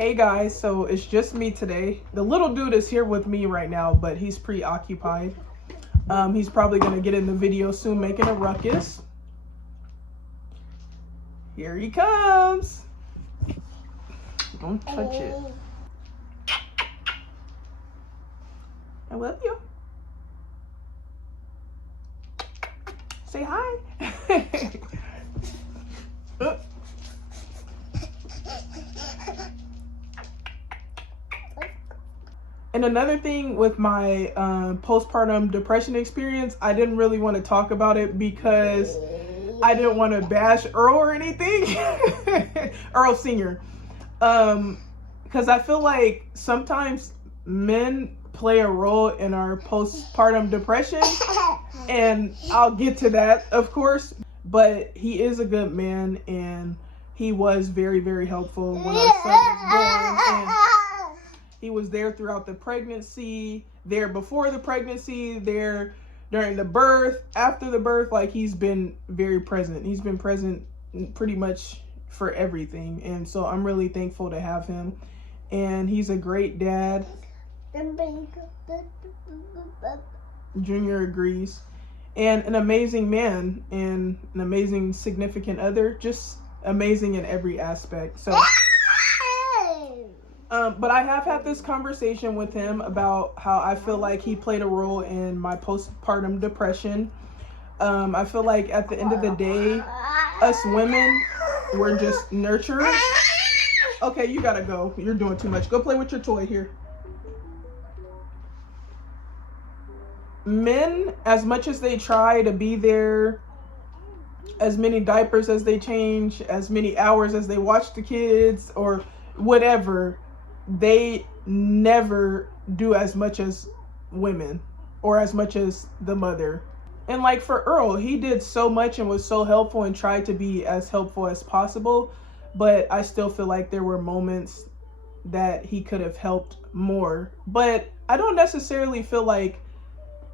Hey guys, so it's just me today. The little dude is here with me right now, but he's preoccupied. He's probably gonna get in the video soon making a ruckus. Here he comes. Don't touch it. I love you. Say hi. And another thing with my postpartum depression experience, I didn't really want to talk about it because I didn't want to bash Earl or anything. Earl Sr. Because I feel like sometimes men play a role in our postpartum depression. And I'll get to that, of course. But he is a good man, and he was very, very helpful when our son was born. And he was there throughout the pregnancy, there before the pregnancy, there during the birth, after the birth. Like, he's been very present. He's been present pretty much for everything. And so I'm really thankful to have him. And he's a great dad. Junior agrees. And an amazing man and an amazing significant other. Just amazing in every aspect. So... but I have had this conversation with him about how I feel like he played a role in my postpartum depression. I feel like at the end of the day, us women, we're just nurturers. Okay, you gotta go. You're doing too much. Go play with your toy here. Men, as much as they try to be there, as many diapers as they change, as many hours as they watch the kids or whatever, they never do as much as women or as much as the mother. And like for Earl, he did so much and was so helpful and tried to be as helpful as possible. But I still feel like there were moments that he could have helped more. But I don't necessarily feel like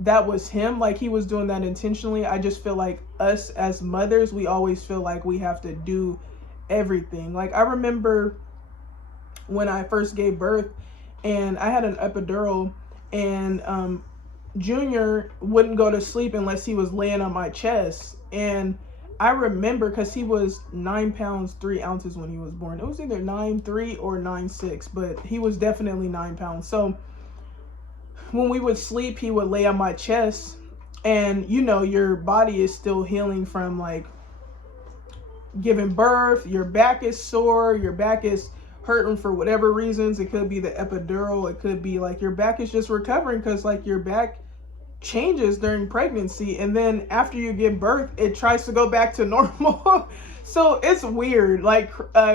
that was him, like he was doing that intentionally. I just feel like us as mothers, we always feel like we have to do everything. Like I remember when I first gave birth and I had an epidural, and Junior wouldn't go to sleep unless he was laying on my chest. And I remember, because he was 9 pounds 3 ounces when he was born. It was either 9'3" or 9'6", but he was definitely 9 pounds. So when we would sleep, he would lay on my chest, and you know, your body is still healing from like giving birth. Your back is sore, your back is hurting for whatever reasons. It could be the epidural, it could be like your back is just recovering because like your back changes during pregnancy, and then after you give birth it tries to go back to normal. So it's weird. Like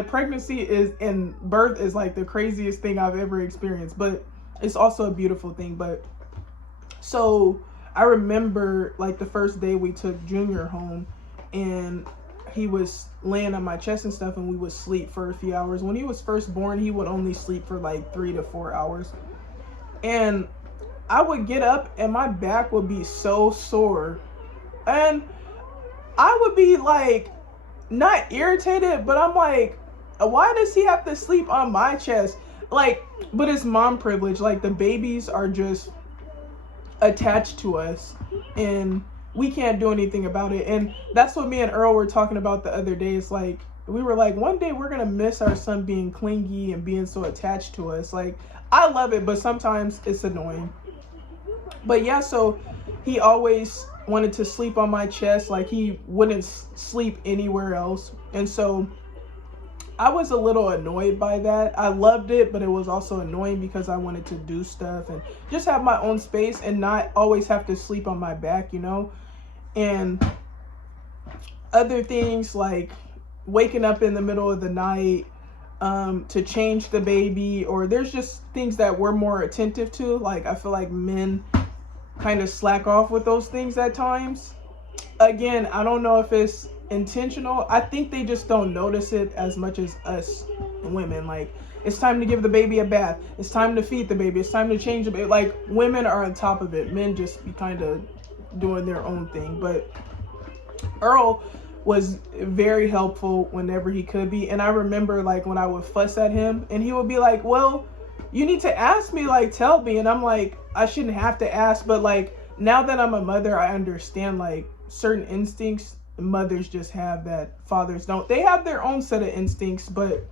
pregnancy is and birth is like the craziest thing I've ever experienced, but it's also a beautiful thing. But so I remember like the first day we took Junior home, and he was laying on my chest and stuff, and we would sleep for a few hours. When he was first born, he would only sleep for like 3 to 4 hours. And I would get up and my back would be so sore. And I would be like, not irritated, but I'm like, why does he have to sleep on my chest? Like, but it's mom privilege. Like, the babies are just attached to us, and we can't do anything about it. And that's what me and Earl were talking about the other day. It's like, we were like, one day we're gonna miss our son being clingy and being so attached to us. Like, I love it, but sometimes it's annoying. But yeah, so he always wanted to sleep on my chest. Like, he wouldn't sleep anywhere else. And so I was a little annoyed by that. I loved it, but it was also annoying because I wanted to do stuff and just have my own space and not always have to sleep on my back, you know? And other things like waking up in the middle of the night to change the baby, or there's just things that we're more attentive to. Like, I feel like men kind of slack off with those things at times. Again, I don't know if it's intentional. I think they just don't notice it as much as us women. Like, it's time to give the baby a bath, it's time to feed the baby, it's time to change the baby. Like, women are on top of it. Men just be kind of doing their own thing. But Earl was very helpful whenever he could be. And I remember like when I would fuss at him and he would be like, well, you need to ask me, like tell me. And I'm like, I shouldn't have to ask. But like now that I'm a mother, I understand like certain instincts mothers just have that fathers don't. They have their own set of instincts, but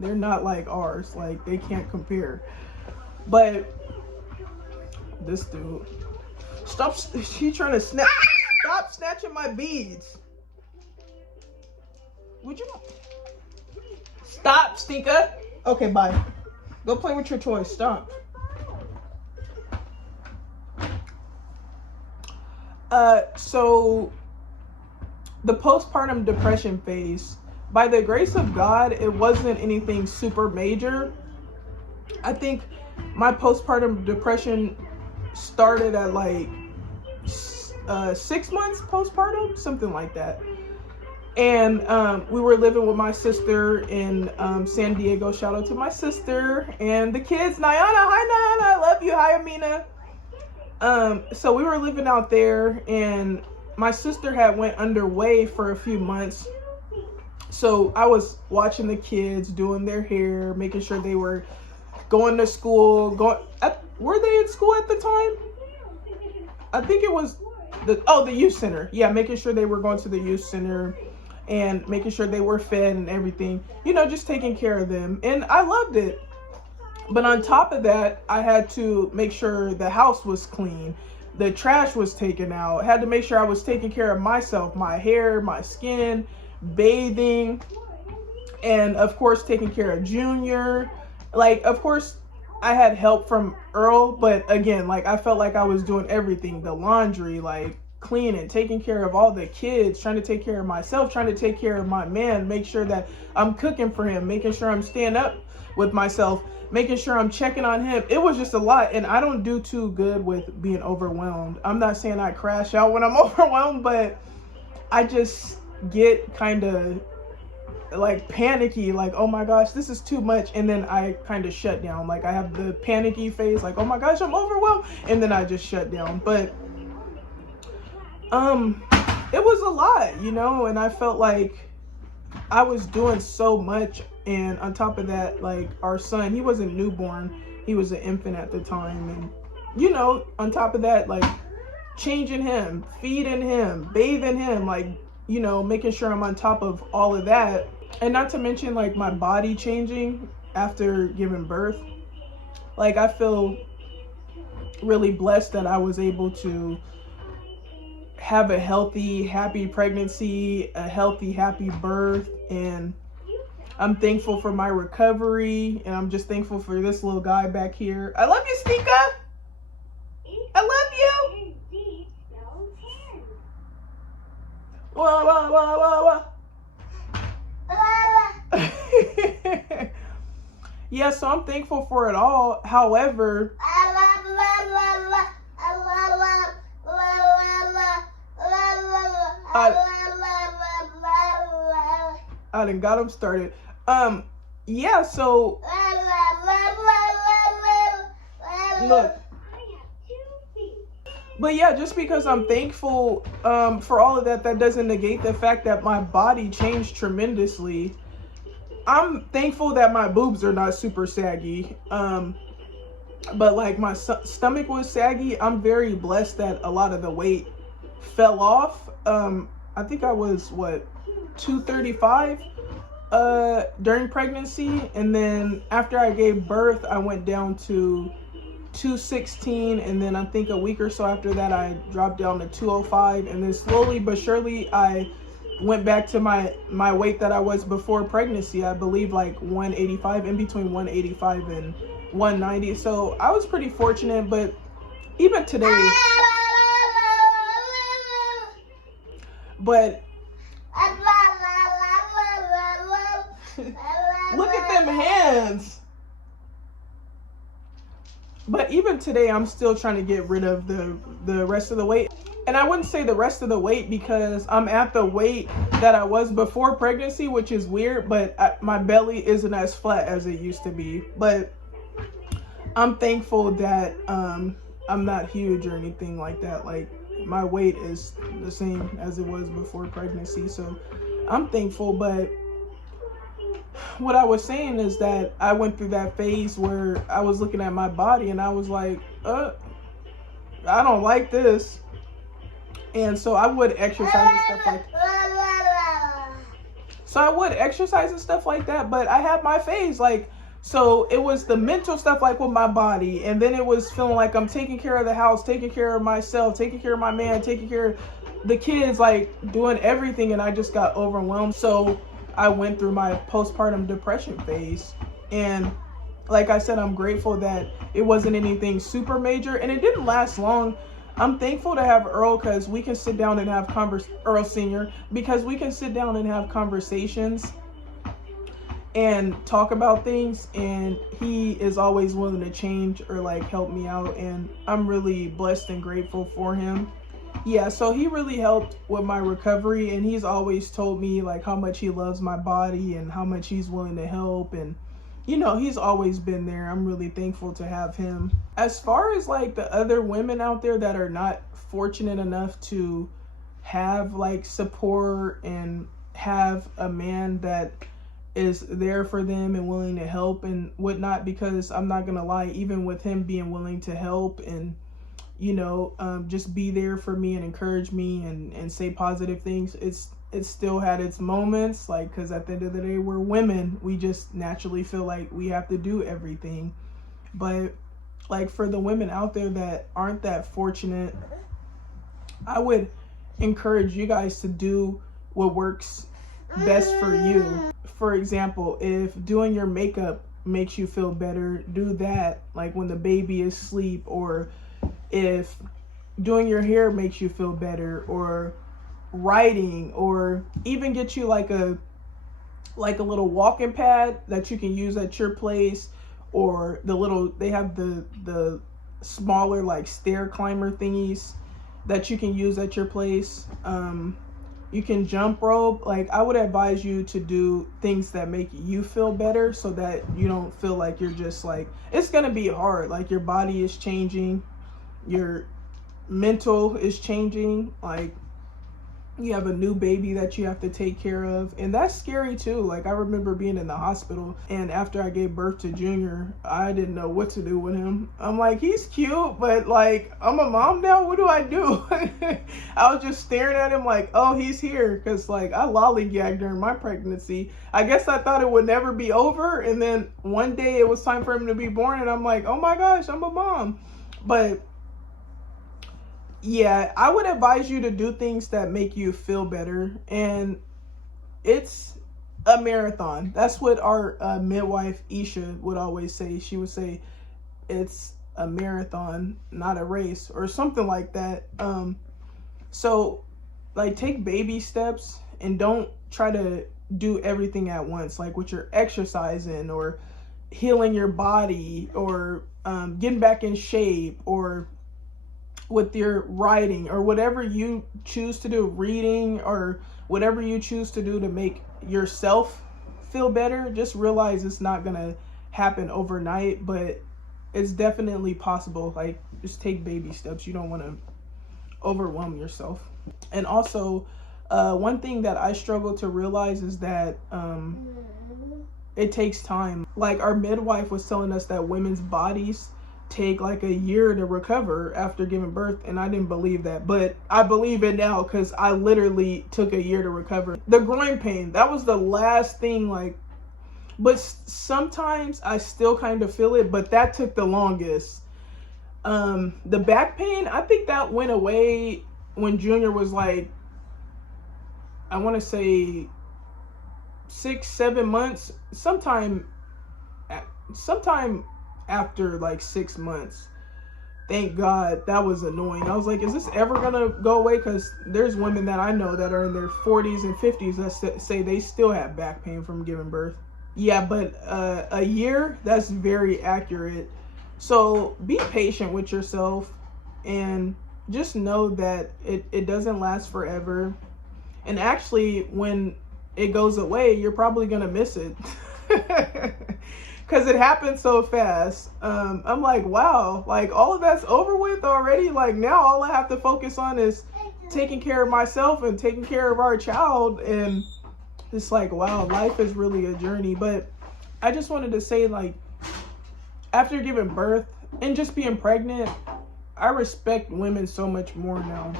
they're not like ours. Like they can't compare. But this dude, stop, he trying to snap. Stop snatching my beads. Would you stop, stinker? Okay, bye. Go play with your toys. Stop. So the postpartum depression phase, by the grace of God, it wasn't anything super major. I think my postpartum depression started at like 6 months postpartum, something like that. And we were living with my sister in San Diego. Shout out to my sister and the kids. Nyana, hi Nyana, I love you. Hi Amina. So we were living out there, and my sister had went underway for a few months. So I was watching the kids, doing their hair, making sure they were going to school. Were they in school at the time? I think it was the youth center. Yeah, making sure they were going to the youth center and making sure they were fed and everything. You know, just taking care of them. And I loved it. But on top of that, I had to make sure the house was clean. The trash was taken out. I had to make sure I was taking care of myself, my hair, my skin, bathing, and of course taking care of Junior. Like, of course I had help from Earl, but again, like I felt like I was doing everything, the laundry, like cleaning, taking care of all the kids, trying to take care of myself, trying to take care of my man, make sure that I'm cooking for him, making sure I'm staying up with myself, making sure I'm checking on him. It was just a lot, and I don't do too good with being overwhelmed. I'm not saying I crash out when I'm overwhelmed, but I just get kind of like panicky, like, oh my gosh, this is too much, and then I kind of shut down. Like I have the panicky phase, like, oh my gosh, I'm overwhelmed, and then I just shut down. But it was a lot, you know, and I felt like I was doing so much. And on top of that, like our son, he wasn't newborn, he was an infant at the time. And you know, on top of that, like changing him, feeding him, bathing him, like, you know, making sure I'm on top of all of that. And not to mention like my body changing after giving birth. Like I feel really blessed that I was able to have a healthy, happy pregnancy, a healthy, happy birth. And I'm thankful for my recovery, and I'm just thankful for this little guy back here. I love you, Stika. I love you. Wah, wah, wah, wah, wah. Yeah, so I'm thankful for it all. However, I done got him started. Yeah, so look. But yeah, just because I'm thankful for all of that, that doesn't negate the fact that my body changed tremendously. I'm thankful that my boobs are not super saggy. But like my stomach was saggy. I'm very blessed that a lot of the weight fell off. I think I was, what, 235 during pregnancy, and then after I gave birth I went down to 216, and then I think a week or so after that I dropped down to 205, and then slowly but surely I went back to my weight that I was before pregnancy. I believe like 185, in between 185 and 190. So I was pretty fortunate. But even today, but look at them hands. But even today, I'm still trying to get rid of the rest of the weight. And I wouldn't say the rest of the weight because I'm at the weight that I was before pregnancy, which is weird, but my belly isn't as flat as it used to be. But I'm thankful that I'm not huge or anything like that. Like, my weight is the same as it was before pregnancy. So I'm thankful. But what I was saying is that I went through that phase where I was looking at my body and I was like, I don't like this. And so I would exercise and stuff like that. So I would exercise and stuff like that, but I had my phase. Like, so it was the mental stuff, like with my body. And then it was feeling like I'm taking care of the house, taking care of myself, taking care of my man, taking care of the kids, like doing everything. And I just got overwhelmed. So I went through my postpartum depression phase. And like I said, I'm grateful that it wasn't anything super major and it didn't last long. I'm thankful to have Earl because we can sit down and have Earl Sr., because we can sit down and have conversations and talk about things, and he is always willing to change or like help me out, and I'm really blessed and grateful for him. Yeah, so he really helped with my recovery, and he's always told me like how much he loves my body and how much he's willing to help, and you know, he's always been there. I'm really thankful to have him. As far as like the other women out there that are not fortunate enough to have like support and have a man that is there for them and willing to help and whatnot, because I'm not gonna lie, even with him being willing to help and, you know, just be there for me and encourage me and say positive things, it still had its moments, like, because at the end of the day, we're women. We just naturally feel like we have to do everything. But like for the women out there that aren't that fortunate, I would encourage you guys to do what works best for you. For example, if doing your makeup makes you feel better, do that, like when the baby is asleep, or if doing your hair makes you feel better, or writing, or even get you like a little walking pad that you can use at your place, or they have the smaller like stair climber thingies that you can use at your place. You can jump rope. Like, I would advise you to do things that make you feel better, so that you don't feel like you're just like, it's gonna be hard, like your body is changing, your mental is changing, like you have a new baby that you have to take care of, and that's scary too. Like, I remember being in the hospital, and after I gave birth to Junior, I didn't know what to do with him. I'm like, he's cute, but like, I'm a mom now, what do I do? I was just staring at him like, oh, he's here, because like I lollygagged during my pregnancy. I guess I thought it would never be over, and then one day it was time for him to be born, and I'm like, oh my gosh, I'm a mom. But yeah, I would advise you to do things that make you feel better, and it's a marathon. That's what our midwife Isha would always say. She would say it's a marathon, not a race, or something like that. So like, take baby steps and don't try to do everything at once, like with your exercising or healing your body, or getting back in shape, or with your writing, or whatever you choose to do, reading, or whatever you choose to do to make yourself feel better. Just realize it's not gonna happen overnight, but it's definitely possible. Like, just take baby steps. You don't want to overwhelm yourself. And also, one thing that I struggle to realize is that it takes time. Like, our midwife was telling us that women's bodies take like a year to recover after giving birth, and I didn't believe that, but I believe it now, because I literally took a year to recover. The groin pain, that was the last thing, like, but sometimes I still kind of feel it, but that took the longest. The back pain, I think that went away when Junior was like, I want to say 6-7 months, sometime after like 6 months. Thank God. That was annoying. I was like, is this ever gonna go away? Because there's women that I know that are in their 40s and 50s that say they still have back pain from giving birth. Yeah, but a year, that's very accurate. So be patient with yourself, and just know that it doesn't last forever. And actually, when it goes away, you're probably gonna miss it. because it happened so fast. I'm like, wow, like all of that's over with already. Like now all I have to focus on is taking care of myself and taking care of our child. And it's like, wow, life is really a journey. But I just wanted to say, like, after giving birth and just being pregnant, I respect women so much more now.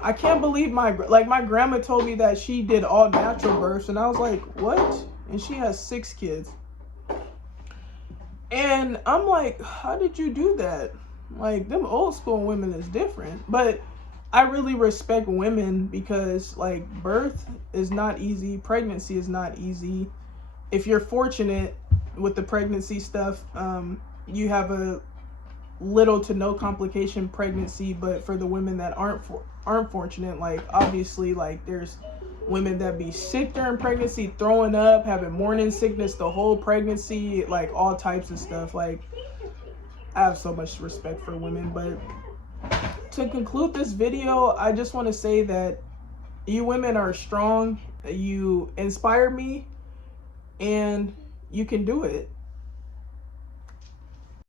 I can't believe my grandma told me that she did all natural births, and I was like, what? And she has 6 kids. And I'm like, how did you do that? Like, them old school women is different. But I really respect women because, like, birth is not easy. Pregnancy is not easy. If you're fortunate with the pregnancy stuff, you have a little to no complication pregnancy. But for the women that aren't fortunate, like, obviously, like, there's women that be sick during pregnancy, throwing up, having morning sickness the whole pregnancy, like all types of stuff. Like, I have so much respect for women. But to conclude this video, I just want to say that you women are strong, you inspire me, and you can do it.